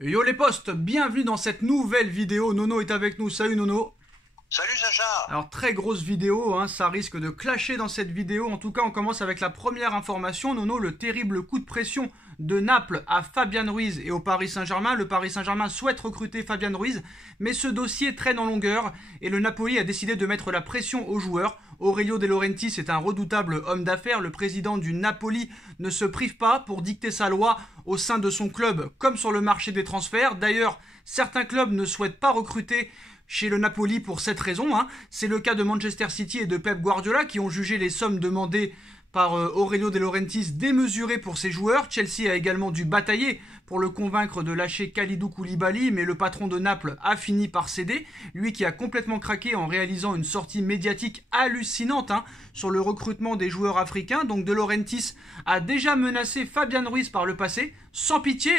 Yo les potes, bienvenue dans cette nouvelle vidéo. Nono est avec nous. Salut Nono. Salut Sacha. Alors très grosse vidéo, ça risque de clasher dans cette vidéo. En tout cas, on commence avec la première information. Nono, le terrible coup de pression de Naples à Fabian Ruiz et au Paris Saint-Germain. Le Paris Saint-Germain souhaite recruter Fabian Ruiz, mais ce dossier traîne en longueur et le Napoli a décidé de mettre la pression aux joueurs. Aurelio De Laurentiis est un redoutable homme d'affaires. Le président du Napoli ne se prive pas pour dicter sa loi au sein de son club comme sur le marché des transferts. D'ailleurs, certains clubs ne souhaitent pas recruter chez le Napoli pour cette raison. C'est le cas de Manchester City et de Pep Guardiola qui ont jugé les sommes demandées par Aurelio De Laurentiis démesurées pour ses joueurs. Chelsea a également dû batailler pour le convaincre de lâcher Kalidou Koulibaly, mais le patron de Naples a fini par céder, lui qui a complètement craqué en réalisant une sortie médiatique hallucinante sur le recrutement des joueurs africains. Donc De Laurentiis a déjà menacé Fabian Ruiz par le passé, sans pitié.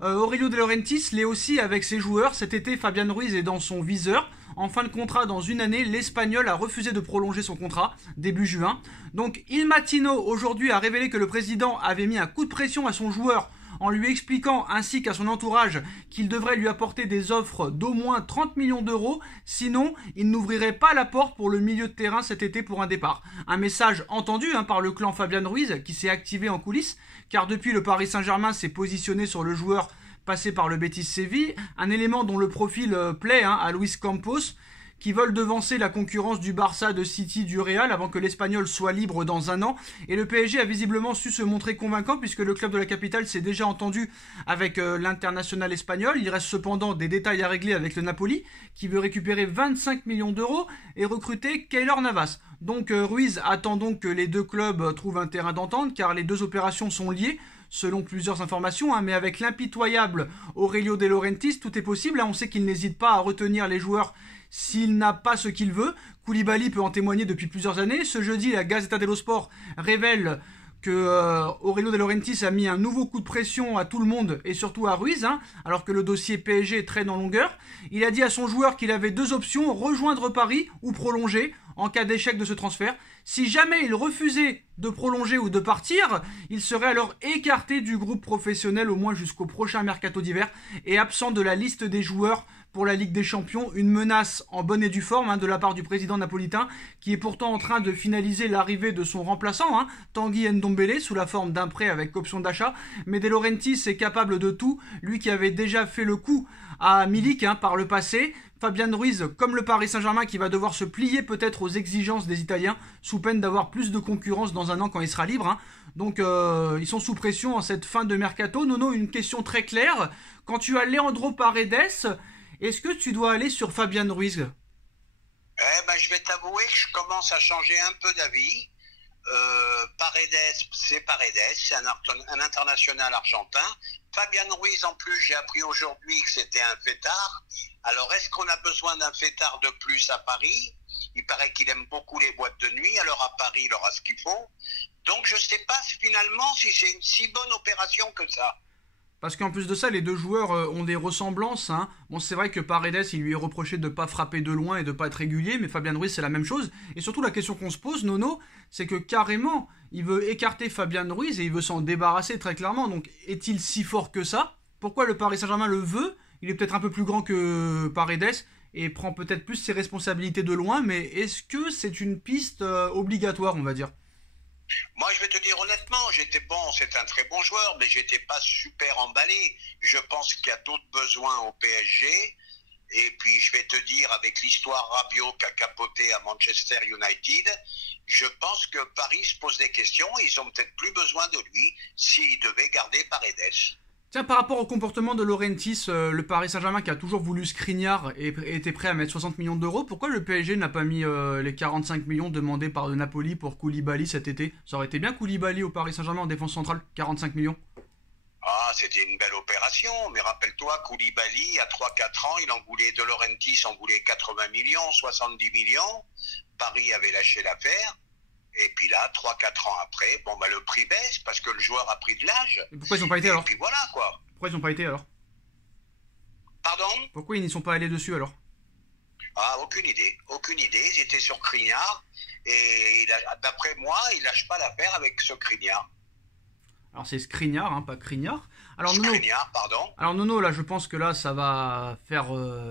Aurelio De Laurentiis l'est aussi avec ses joueurs. Cet été, Fabian Ruiz est dans son viseur. En fin de contrat dans une année, l'Espagnol a refusé de prolonger son contrat début juin. Donc Il Mattino aujourd'hui a révélé que le président avait mis un coup de pression à son joueur en lui expliquant ainsi qu'à son entourage qu'il devrait lui apporter des offres d'au moins 30 millions d'euros, sinon il n'ouvrirait pas la porte pour le milieu de terrain cet été pour un départ. Un message entendu par le clan Fabian Ruiz qui s'est activé en coulisses, car depuis le Paris Saint-Germain s'est positionné sur le joueur passé par le Betis Séville, un élément dont le profil plaît à Luis Campos, qui veulent devancer la concurrence du Barça, de City, du Real avant que l'Espagnol soit libre dans un an. Et le PSG a visiblement su se montrer convaincant puisque le club de la capitale s'est déjà entendu avec l'international espagnol. Il reste cependant des détails à régler avec le Napoli qui veut récupérer 25 millions d'euros et recruter Keylor Navas. Donc Ruiz attend donc que les deux clubs trouvent un terrain d'entente car les deux opérations sont liées selon plusieurs informations, mais avec l'impitoyable Aurelio De Laurentiis, tout est possible. On sait qu'il n'hésite pas à retenir les joueurs s'il n'a pas ce qu'il veut. Koulibaly peut en témoigner depuis plusieurs années. Ce jeudi, la Gazzetta dello Sport révèle que Aurelio De Laurentiis a mis un nouveau coup de pression à tout le monde et surtout à Ruiz, alors que le dossier PSG traîne en longueur. Il a dit à son joueur qu'il avait deux options, rejoindre Paris ou prolonger en cas d'échec de ce transfert. Si jamais il refusait de prolonger ou de partir, il serait alors écarté du groupe professionnel au moins jusqu'au prochain mercato d'hiver et absent de la liste des joueurs pour la Ligue des Champions. Une menace en bonne et due forme de la part du président napolitain qui est pourtant en train de finaliser l'arrivée de son remplaçant, Tanguy Ndombele, sous la forme d'un prêt avec option d'achat. Mais De Laurentiis est capable de tout, lui qui avait déjà fait le coup à Milik par le passé. Fabian Ruiz, comme le Paris Saint-Germain, qui va devoir se plier peut-être aux exigences des Italiens, sous peine d'avoir plus de concurrence dans un an quand il sera libre. Donc ils sont sous pression en cette fin de mercato. Nono, une question très claire. Quand tu as Leandro Paredes, est-ce que tu dois aller sur Fabian Ruiz? Je vais t'avouer que je commence à changer un peu d'avis. Paredes, c'est un international argentin. Fabian Ruiz, en plus, j'ai appris aujourd'hui que c'était un fêtard. Alors, est-ce qu'on a besoin d'un fêtard de plus à Paris? Il paraît qu'il aime beaucoup les boîtes de nuit, alors à Paris, il aura ce qu'il faut. Donc, je ne sais pas finalement si c'est une si bonne opération que ça. Parce qu'en plus de ça, les deux joueurs ont des ressemblances. Bon, c'est vrai que Paredes, il lui est reproché de ne pas frapper de loin et de ne pas être régulier, mais Fabian Ruiz, c'est la même chose. Et surtout, la question qu'on se pose, Nono, c'est que carrément, il veut écarter Fabian Ruiz et il veut s'en débarrasser très clairement. Donc, est-il si fort que ça? Pourquoi le Paris Saint-Germain le veut? Il est peut-être un peu plus grand que Paredes et prend peut-être plus ses responsabilités de loin, mais est-ce que c'est une piste obligatoire, on va dire? Moi, je vais te dire honnêtement, c'est un très bon joueur, mais j'étais pas super emballé. Je pense qu'il y a d'autres besoins au PSG. Et puis, je vais te dire, avec l'histoire Rabiot qui a capoté à Manchester United, je pense que Paris se pose des questions. Ils ont peut-être plus besoin de lui s'ils devaient garder Paredes. Tiens, par rapport au comportement de Laurentiis, le Paris Saint-Germain qui a toujours voulu Skriniar et était prêt à mettre 60 millions d'euros, pourquoi le PSG n'a pas mis les 45 millions demandés par le Napoli pour Koulibaly cet été? Ça aurait été bien Koulibaly au Paris Saint-Germain en défense centrale, 45 millions. Ah, c'était une belle opération, mais rappelle-toi, Koulibaly, à 3-4 ans, De Laurentiis en voulait 80 millions, 70 millions. Paris avait lâché l'affaire. Et puis là, 3-4 ans après, le prix baisse parce que le joueur a pris de l'âge. Et pourquoi ils n'ont pas été alors? Et puis voilà quoi. Pourquoi ils n'ont pas été alors? Pardon? Pourquoi ils n'y sont pas allés dessus alors? Ah, aucune idée. Aucune idée. Ils étaient sur Skriniar. Et d'après moi, il lâche pas l'affaire avec ce Skriniar. Alors c'est Skriniar, pas Krinyar. Alors Nono, Skriniar, pardon. alors Nono, là je pense que là ça va faire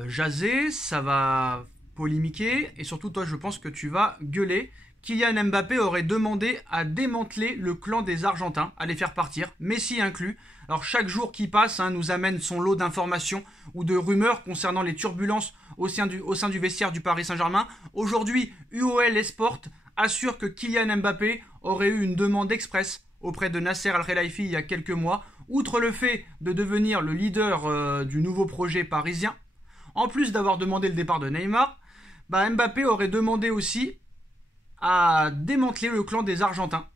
jaser, ça va polémiquer, et surtout toi je pense que tu vas gueuler. Kylian Mbappé aurait demandé à démanteler le clan des Argentins, à les faire partir, Messi inclus. Alors chaque jour qui passe nous amène son lot d'informations ou de rumeurs concernant les turbulences au sein du vestiaire du Paris Saint-Germain. Aujourd'hui, UOL Esport assure que Kylian Mbappé aurait eu une demande express auprès de Nasser Al-Khelaifi il y a quelques mois, outre le fait de devenir le leader du nouveau projet parisien. En plus d'avoir demandé le départ de Neymar, Mbappé aurait demandé aussi à démanteler le clan des Argentins,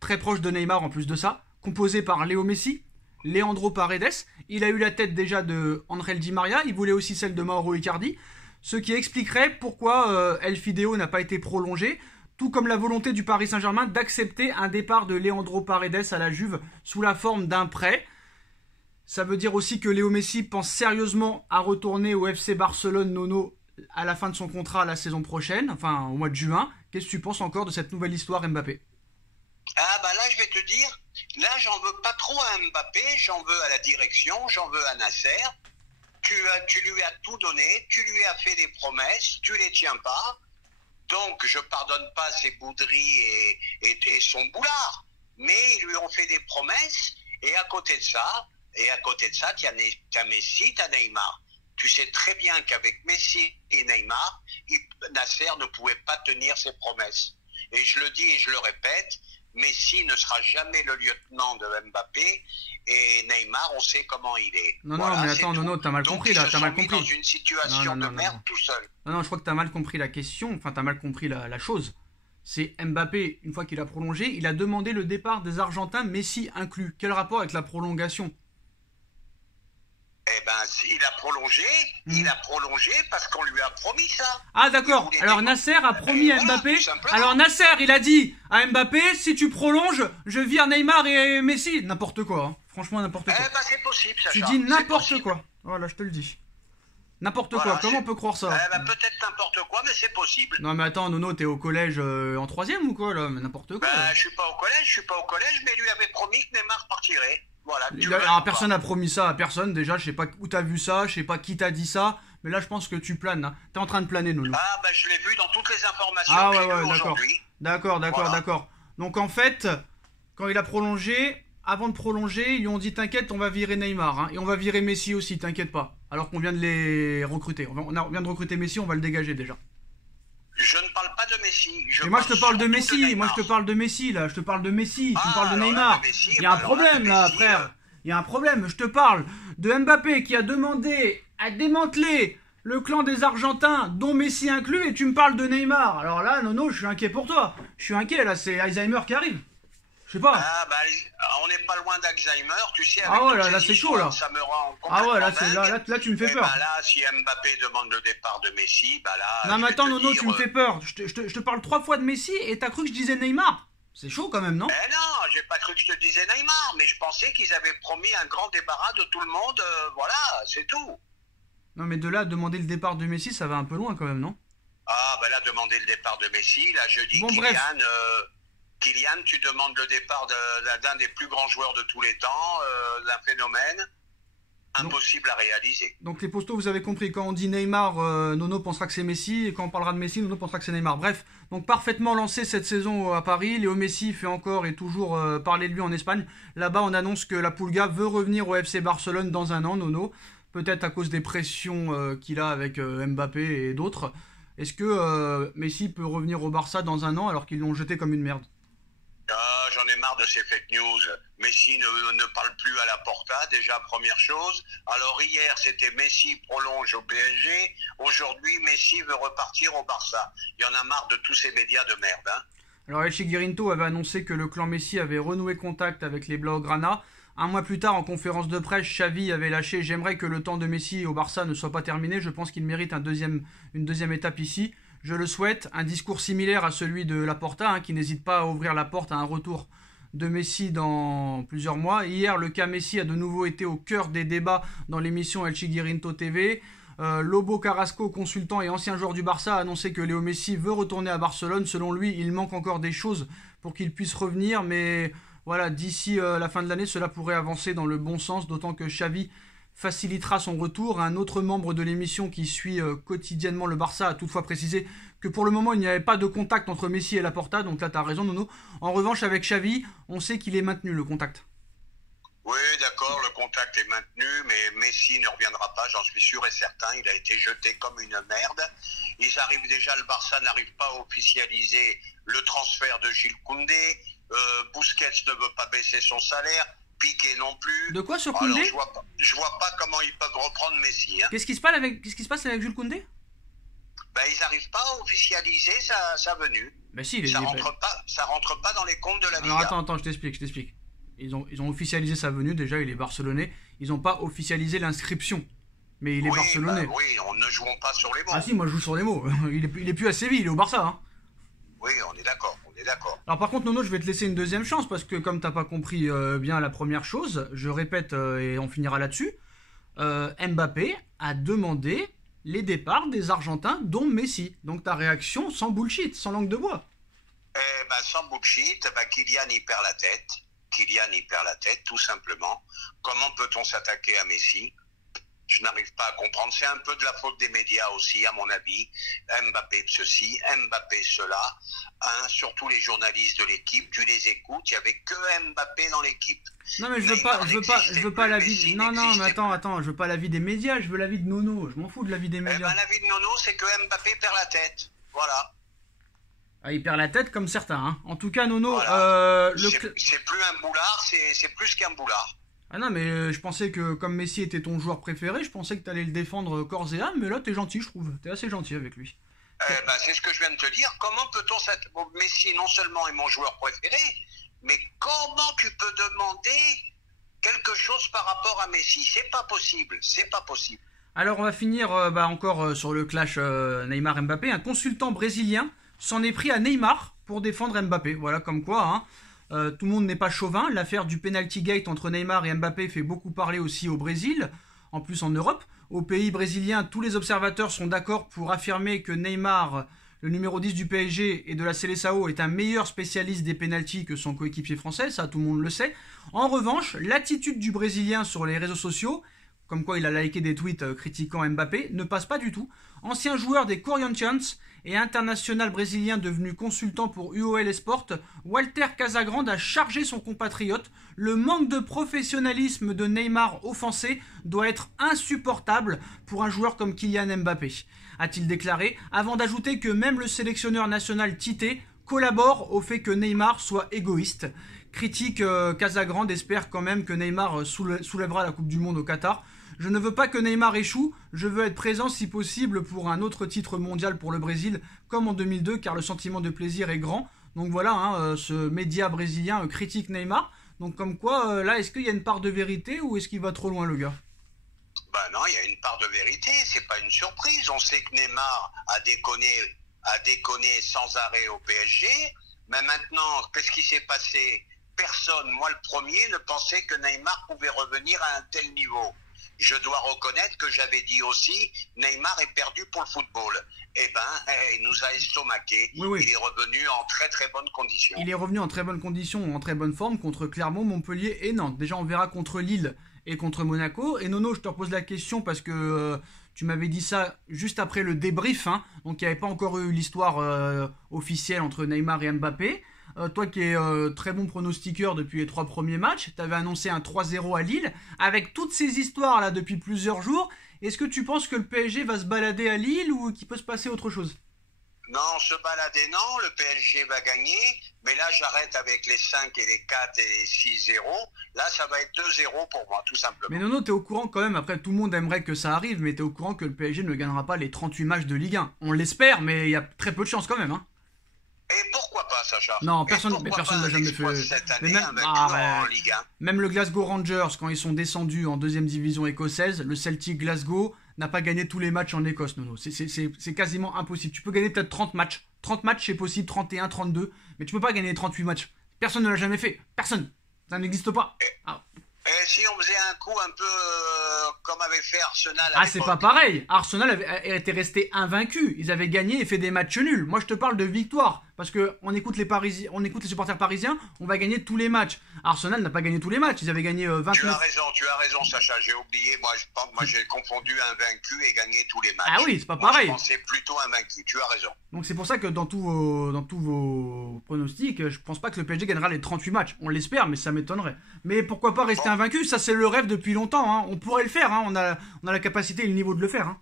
très proche de Neymar en plus de ça, composé par Léo Messi, Leandro Paredes. Il a eu la tête déjà de Angel Di Maria, il voulait aussi celle de Mauro Icardi, ce qui expliquerait pourquoi El Fideo n'a pas été prolongé, tout comme la volonté du Paris Saint-Germain d'accepter un départ de Leandro Paredes à la Juve sous la forme d'un prêt. Ça veut dire aussi que Léo Messi pense sérieusement à retourner au FC Barcelone, Nono, à la fin de son contrat la saison prochaine, enfin au mois de juin. Qu'est-ce que tu penses encore de cette nouvelle histoire Mbappé? Ah bah là je vais te dire, là j'en veux pas trop à Mbappé, j'en veux à la direction, j'en veux à Nasser. Tu lui as tout donné, tu lui as fait des promesses, tu les tiens pas. Donc je pardonne pas ses bouderies et son boulard. Mais ils lui ont fait des promesses et à côté de ça, t'as Messi, t'as Neymar. Tu sais très bien qu'avec Messi et Neymar, Nasser ne pouvait pas tenir ses promesses. Et je le dis et je le répète, Messi ne sera jamais le lieutenant de Mbappé et Neymar, on sait comment il est. Non, voilà, non, mais attends, Nono, t'as mal compris là, t'as mal compris. Dans une situation de merde tout seul. Non, je crois que t'as mal compris la question, enfin t'as mal compris la chose. C'est Mbappé, une fois qu'il a prolongé, il a demandé le départ des Argentins, Messi inclus. Quel rapport avec la prolongation? Eh ben, il a prolongé parce qu'on lui a promis ça. Ah d'accord, alors Nasser a promis à Mbappé, alors Nasser il a dit à Mbappé, si tu prolonges, je vire Neymar et Messi. N'importe quoi, hein. Franchement n'importe quoi. Eh ben c'est possible Sacha. Tu dis n'importe quoi, voilà je te le dis. N'importe quoi, comment on peut croire ça? Eh ben peut-être n'importe quoi, mais c'est possible. Non mais attends, Nono, t'es au collège en 3ème ou quoi là? N'importe quoi. Je suis pas au collège, mais il lui avait promis que Neymar partirait. Voilà, alors personne n'a promis ça à personne, déjà je sais pas où t'as vu ça, je sais pas qui t'a dit ça, mais là je pense que tu planes, hein. T'es en train de planer Nono. Ah bah je l'ai vu dans toutes les informations que j'ai ouais, vues aujourd'hui. D'accord. Donc en fait, quand il a prolongé, avant de prolonger, ils lui ont dit t'inquiète, on va virer Neymar, hein, et on va virer Messi aussi, t'inquiète pas. Alors qu'on vient de les recruter, on vient de recruter Messi, on va le dégager déjà. Je ne parle pas de Messi. Moi je te parle de Messi, moi je te parle de Messi là, tu me parles de Neymar. Il y a un problème là, frère. Il y a un problème, je te parle de Mbappé qui a demandé à démanteler le clan des Argentins, dont Messi inclus, et tu me parles de Neymar. Alors là, Nono, je suis inquiet pour toi. Je suis inquiet là, c'est Alzheimer qui arrive. Je sais pas. Ah bah on n'est pas loin d'Alzheimer, tu sais. Ah ouais, là c'est chaud là. Ça me rend complètement là tu me fais peur. Bah là, si Mbappé demande le départ de Messi, bah là. Non mais attends Nono, tu me fais peur. Je te parle 3 fois de Messi et t'as cru que je disais Neymar. C'est chaud quand même, non? Eh non, j'ai pas cru que je te disais Neymar, mais je pensais qu'ils avaient promis un grand débarras de tout le monde, voilà, c'est tout. Non mais de là, demander le départ de Messi, ça va un peu loin quand même, non? Ah bah là, demander le départ de Messi, là je dis Kylian, tu demandes le départ d'un des plus grands joueurs de tous les temps, d'un phénomène impossible à réaliser. Donc les postos, vous avez compris, quand on dit Neymar, Nono pensera que c'est Messi, et quand on parlera de Messi, Nono pensera que c'est Neymar. Bref, donc parfaitement lancé cette saison à Paris, Léo Messi fait encore et toujours parler de lui en Espagne. Là-bas, on annonce que la Pulga veut revenir au FC Barcelone dans un an, Nono, peut-être à cause des pressions qu'il a avec Mbappé et d'autres. Est-ce que Messi peut revenir au Barça dans un an alors qu'ils l'ont jeté comme une merde? Ah, j'en ai marre de ces fake news. Messi ne parle plus à la Porta, déjà, première chose. Alors hier, c'était Messi prolonge au PSG. Aujourd'hui, Messi veut repartir au Barça. Il y en a marre de tous ces médias de merde. Hein. Alors El Chiguirinto avait annoncé que le clan Messi avait renoué contact avec les Blaugrana. Un mois plus tard, en conférence de presse, Xavi avait lâché « J'aimerais que le temps de Messi au Barça ne soit pas terminé. Je pense qu'il mérite une deuxième étape ici. Je le souhaite. » Un discours similaire à celui de Laporta, hein, qui n'hésite pas à ouvrir la porte à un retour de Messi dans plusieurs mois. Hier, le cas Messi a de nouveau été au cœur des débats dans l'émission El Chiguirinto TV. Lobo Carrasco, consultant et ancien joueur du Barça, a annoncé que Léo Messi veut retourner à Barcelone. Selon lui, il manque encore des choses pour qu'il puisse revenir, mais voilà, d'ici la fin de l'année, cela pourrait avancer dans le bon sens, d'autant que Xavi facilitera son retour. Un autre membre de l'émission qui suit quotidiennement le Barça a toutefois précisé que pour le moment, il n'y avait pas de contact entre Messi et Laporta. Donc là, tu as raison, Nono. En revanche, avec Xavi, on sait qu'il est maintenu, le contact. Oui, d'accord, le contact est maintenu, mais Messi ne reviendra pas, j'en suis sûr et certain. Il a été jeté comme une merde. Le Barça n'arrive pas à officialiser le transfert de Jules Koundé. Busquets ne veut pas baisser son salaire. Piqué non plus. De quoi sur Koundé? Alors, je vois pas comment ils peuvent reprendre Messi. Hein. Qu'est-ce qui se passe avec Jules Koundé? Ils n'arrivent pas à officialiser sa venue. Si, ça rentre pas dans les comptes de la Liga. Alors attends, je t'explique. Ils ont officialisé sa venue, déjà il est barcelonais. Ils n'ont pas officialisé l'inscription. Mais il est barcelonais. Oui, on ne joue pas sur les mots. Ah si, moi je joue sur les mots. Il est plus à Séville, il est au Barça. Hein. Oui, on est d'accord. Alors par contre, Nono, je vais te laisser une deuxième chance parce que comme t'as pas compris bien la première chose, je répète et on finira là-dessus. Mbappé a demandé les départs des Argentins, dont Messi. Donc ta réaction sans bullshit, sans langue de bois. Sans bullshit, Kylian il perd la tête, tout simplement. Comment peut-on s'attaquer à Messi? Je n'arrive pas à comprendre. C'est un peu de la faute des médias aussi, à mon avis. Mbappé ceci, Mbappé cela. Surtout les journalistes de l'équipe, tu les écoutes, il n'y avait que Mbappé dans l'équipe. Non mais je veux pas l'avis. Non mais attends, je veux pas l'avis des médias, je veux l'avis de Nono. Je m'en fous de l'avis des médias. L'avis de Nono, c'est que Mbappé perd la tête. Voilà. Ah, il perd la tête comme certains. Hein. En tout cas, Nono, voilà. C'est plus un boulard, c'est plus qu'un boulard. Ah non, mais je pensais que comme Messi était ton joueur préféré, je pensais que t'allais le défendre corps et âme, mais là t'es gentil, je trouve. T'es assez gentil avec lui. C'est ce que je viens de te dire. Comment peut-on Messi non seulement est mon joueur préféré, mais comment tu peux demander quelque chose par rapport à Messi? C'est pas possible. Alors on va finir encore sur le clash Neymar-Mbappé. Un consultant brésilien s'en est pris à Neymar pour défendre Mbappé. Voilà, comme quoi, hein. Tout le monde n'est pas chauvin. L'affaire du penalty gate entre Neymar et Mbappé fait beaucoup parler aussi au Brésil, en plus en Europe. Au pays brésilien, tous les observateurs sont d'accord pour affirmer que Neymar, le numéro 10 du PSG et de la Seleção, est un meilleur spécialiste des penaltys que son coéquipier français, ça tout le monde le sait. En revanche, l'attitude du Brésilien sur les réseaux sociaux, comme quoi il a liké des tweets critiquant Mbappé, ne passe pas du tout. Ancien joueur des Corinthians et international brésilien devenu consultant pour UOL Esport, Walter Casagrande a chargé son compatriote. Le manque de professionnalisme de Neymar offensé doit être insupportable pour un joueur comme Kylian Mbappé, a-t-il déclaré, avant d'ajouter que même le sélectionneur national Tite collabore au fait que Neymar soit égoïste. Critique Casagrande espère quand même que Neymar soulèvera la Coupe du Monde au Qatar. Je ne veux pas que Neymar échoue, je veux être présent si possible pour un autre titre mondial pour le Brésil, comme en 2002, car le sentiment de plaisir est grand. Donc voilà, hein, ce média brésilien critique Neymar. Donc comme quoi, là, est-ce qu'il y a une part de vérité ou est-ce qu'il va trop loin, le gars? Non, il y a une part de vérité, c'est pas une surprise. On sait que Neymar a déconné sans arrêt au PSG. Mais maintenant, qu'est-ce qui s'est passé? Personne, moi le premier, ne pensait que Neymar pouvait revenir à un tel niveau. Je dois reconnaître que j'avais dit aussi, Neymar est perdu pour le football. Il nous a estomaqué. Oui. Il est revenu en très très bonnes conditions. Il est revenu en très bonnes conditions, en très bonne forme contre Clermont, Montpellier et Nantes. Déjà, on verra contre Lille et contre Monaco. Et Nono, je te repose la question parce que tu m'avais dit ça juste après le débrief. Hein, donc, il n'y avait pas encore eu l'histoire officielle entre Neymar et Mbappé. Toi qui es très bon pronostiqueur depuis les 3 premiers matchs, tu avais annoncé un 3-0 à Lille. Avec toutes ces histoires là depuis plusieurs jours, est-ce que tu penses que le PSG va se balader à Lille ou qu'il peut se passer autre chose? Non, se balader non, le PSG va gagner. Mais là, j'arrête avec les 5 et les 4 et les 6-0. Là, ça va être 2-0 pour moi, tout simplement. Mais Nono, t'es au courant quand même, après tout le monde aimerait que ça arrive, mais t'es au courant que le PSG ne gagnera pas les 38 matchs de Ligue 1. On l'espère, mais il y a très peu de chance quand même, hein. Et pourquoi pas, Sacha? Non, personne ne l'a jamais fait. Cette année, en Ligue 1. Même le Glasgow Rangers, quand ils sont descendus en 2e division écossaise, le Celtic Glasgow n'a pas gagné tous les matchs en Écosse, Nono. C'est quasiment impossible. Tu peux gagner peut-être 30 matchs. 30 matchs, c'est possible, 31, 32, mais tu peux pas gagner 38 matchs. Personne ne l'a jamais fait. Personne. Ça n'existe pas. Et si on faisait un coup un peu comme avait fait Arsenal à l'époque. C'est pas pareil. Arsenal était resté invaincu. Ils avaient gagné et fait des matchs nuls. Moi, je te parle de victoire. parce que on écoute les supporters parisiens, on va gagner tous les matchs. Arsenal n'a pas gagné tous les matchs, ils avaient gagné 29. Tu as raison, Sacha, j'ai oublié. Moi, j'ai confondu invaincu et gagné tous les matchs. Ah oui, c'est pas pareil. Je pensais plutôt invaincu, tu as raison. Donc c'est pour ça que dans tous vos pronostics, je pense pas que le PSG gagnera les 38 matchs. On l'espère, mais ça m'étonnerait. Mais pourquoi pas rester invaincu? Ça, c'est le rêve depuis longtemps. Hein. On pourrait le faire, hein. On a la capacité et le niveau de le faire. Hein.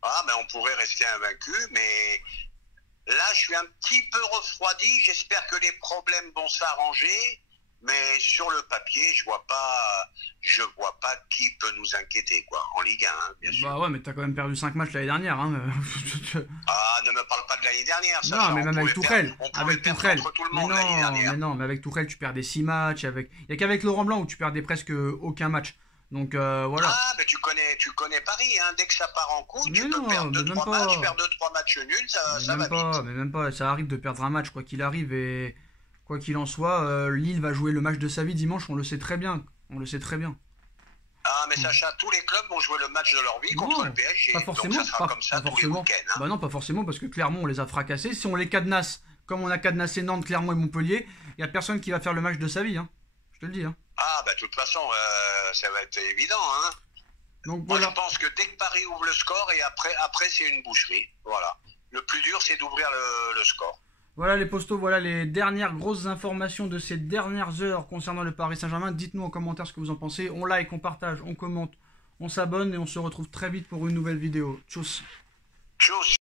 Ah, mais on pourrait rester invaincu, mais là, je suis un petit peu refroidi. J'espère que les problèmes vont s'arranger. Mais sur le papier, je vois pas qui peut nous inquiéter, quoi. En Ligue 1, hein, bien sûr. Bah ouais, mais t'as quand même perdu 5 matchs l'année dernière. Hein. Ah, ne me parle pas de l'année dernière, ça. Non, mais même avec Tourelle. Avec Tourelle. Tout le monde l'année dernière. Mais avec Tourelle, tu perdais 6 matchs. Il n'y a qu'avec Laurent Blanc où tu perdais presque aucun match. Donc voilà. Ah, mais tu connais Paris, hein. Dès que ça part en couille, tu peux perdre 2-3 matchs, faire 2-3 matchs nuls, ça va vite. Mais même pas, ça arrive de perdre un match, quoi qu'il arrive, et quoi qu'il en soit, Lille va jouer le match de sa vie dimanche, on le sait très bien. Ah, mais Sacha, tous les clubs vont jouer le match de leur vie contre le PSG. Pas forcément, donc ça sera comme ça tous les week-ends. Hein. Bah non, pas forcément, parce que Clermont, on les a fracassés. Si on les cadenasse, comme on a cadenassé Nantes, Clermont et Montpellier, il n'y a personne qui va faire le match de sa vie, hein. Je te le dis. Hein. Ah, bah de toute façon, ça va être évident. Hein. Donc, moi, voilà. je pense que dès que Paris ouvre le score, et après c'est une boucherie. Voilà. Le plus dur, c'est d'ouvrir le score. Voilà les postos, voilà les dernières grosses informations de ces dernières heures concernant le Paris Saint-Germain. Dites-nous en commentaire ce que vous en pensez. On like, on partage, on commente, on s'abonne et on se retrouve très vite pour une nouvelle vidéo. Tchuss. Tchuss.